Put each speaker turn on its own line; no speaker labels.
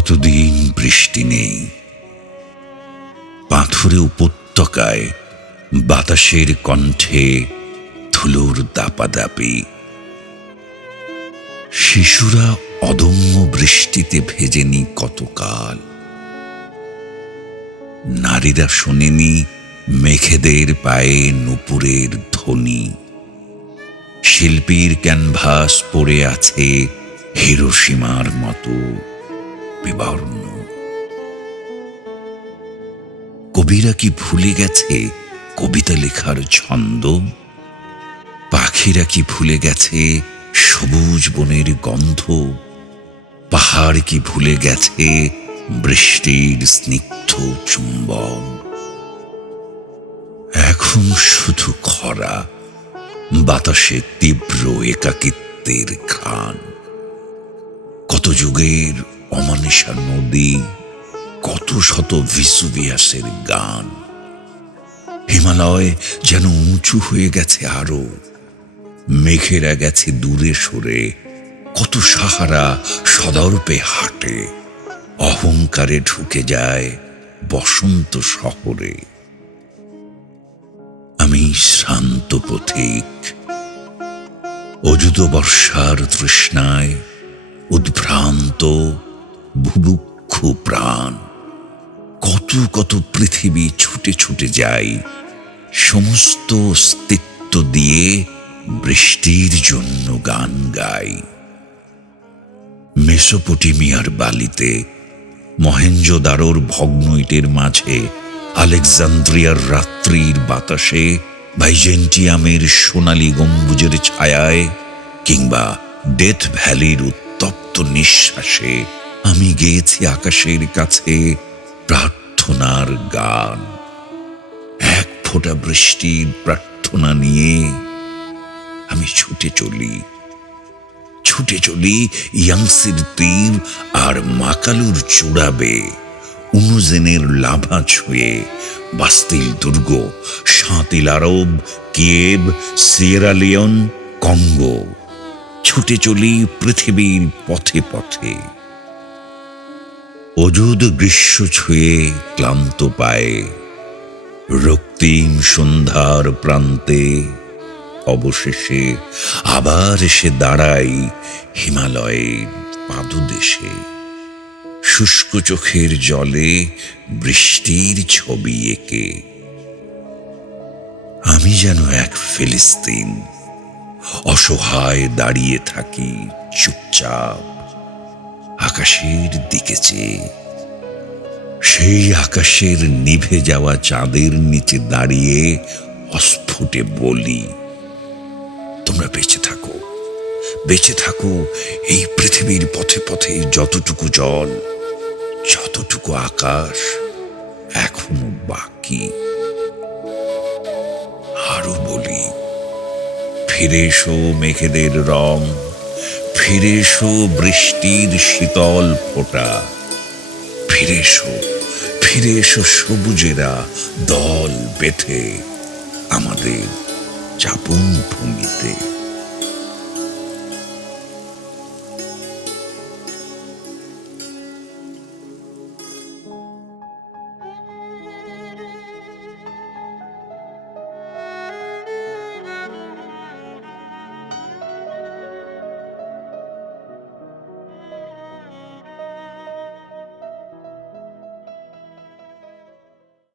কতদিন বৃষ্টি নেই। পাথরে উপত্যকায় বাতাসের কণ্ঠে ধুলোর দাপাদাপি। শিশুরা অদম্য বৃষ্টিতে ভেজেনি কতকাল। নারীরা শোনেনি মেঘেদের পায়ে নুপুরের ধ্বনি। শিল্পীর ক্যানভাস পড়ে আছে হিরোসীমার মতো। বিবর্ণ। কবিরা কি ভুলে গেছে কবিতা লেখার ছন্দ? পাখিরা কি ভুলে গেছে সবুজ বনের গন্ধ? পাহাড় কি ভুলে গেছে বৃষ্টির স্নিগ্ধ চুম্বন? এখন শুধু খরা, বাতাসে তীব্র একাকিত্বের ঘ্রাণ। কত যুগের অমানিসা নদী, কত শত ভিসুভিয়াসের গান। হিমালয় যেন উঁচু হয়ে গেছে আরও, মেঘেরা গেছে দূরে সরে, কত সাহারা সদর্পে হাটে, অহংকারে ঢুকে যায় বসন্ত শহরে। আমি শান্ত পথিক, অযুত বর্ষার তৃষ্ণায় উদ্ভ্রান্ত বুভুক্ষু প্রাণ কত কত পৃথিবী ছুটে ছুটে যাই সমস্ত অস্তিত্ব দিয়ে বৃষ্টির জন্য গান গাই মেসোপটেমিয়ার বালিতে মহেঞ্জোদারোর ভগ্ন ইটের মাঝে আলেকজান্দ্রিয়ার রাত্রির বাতাসে বাইজেন্টিয়ামের সোনালি গম্বুজের ছায়ায় কিংবা ডেথ ভ্যালির উত্তপ্ত নিঃশ্বাসে আমি গেয়েছি আকাশের কাছে প্রার্থনার গান। এক ফোঁটা বৃষ্টির প্রার্থনা নিয়ে আমি ছুটে চলি। ছুটে চলি ইয়াংসির তীর আর মাকালুর চূড়াবে উনুজেনের লাভা ছুঁয়ে বাস্তিল দুর্গ সাঁতিল আরব, কিয়েব সিয়েরালিয়ন কঙ্গো। ছুটে চলি পৃথিবীর পথে পথে। অযুদ গ্রীষ্ম ছুঁয়ে ক্লান্ত পায়ে, রক্তিম সন্ধ্যার প্রান্তে অবশেষে আবার এসে দাঁড়াই হিমালয়ের পাদদেশে। শুষ্ক চোখের জলে বৃষ্টির ছবি এঁকে। আমি যেন এক ফিলিস্তিন, অসহায় দাঁড়িয়ে থাকি চুপচাপ। আকাশের দিকে চেয়ে। সেই আকাশের নিভে যাওয়া চাঁদের নিচে দাঁড়িয়ে অস্ফুটে বলি, তোমরা বেঁচে থাকো বেঁচে থাকো এই পৃথিবীর পথে পথে যতটুকু জল, যতটুকু আকাশ এখনও বাকি। আরও বলি, ফিরে এসো মেঘেদের রং ফিরে এসো বৃষ্টির শীতল ফোটা। ফিরে এসো ফিরে এসো সবুজেরা দল বেঁধে আমাদের চাপন ভূমিতে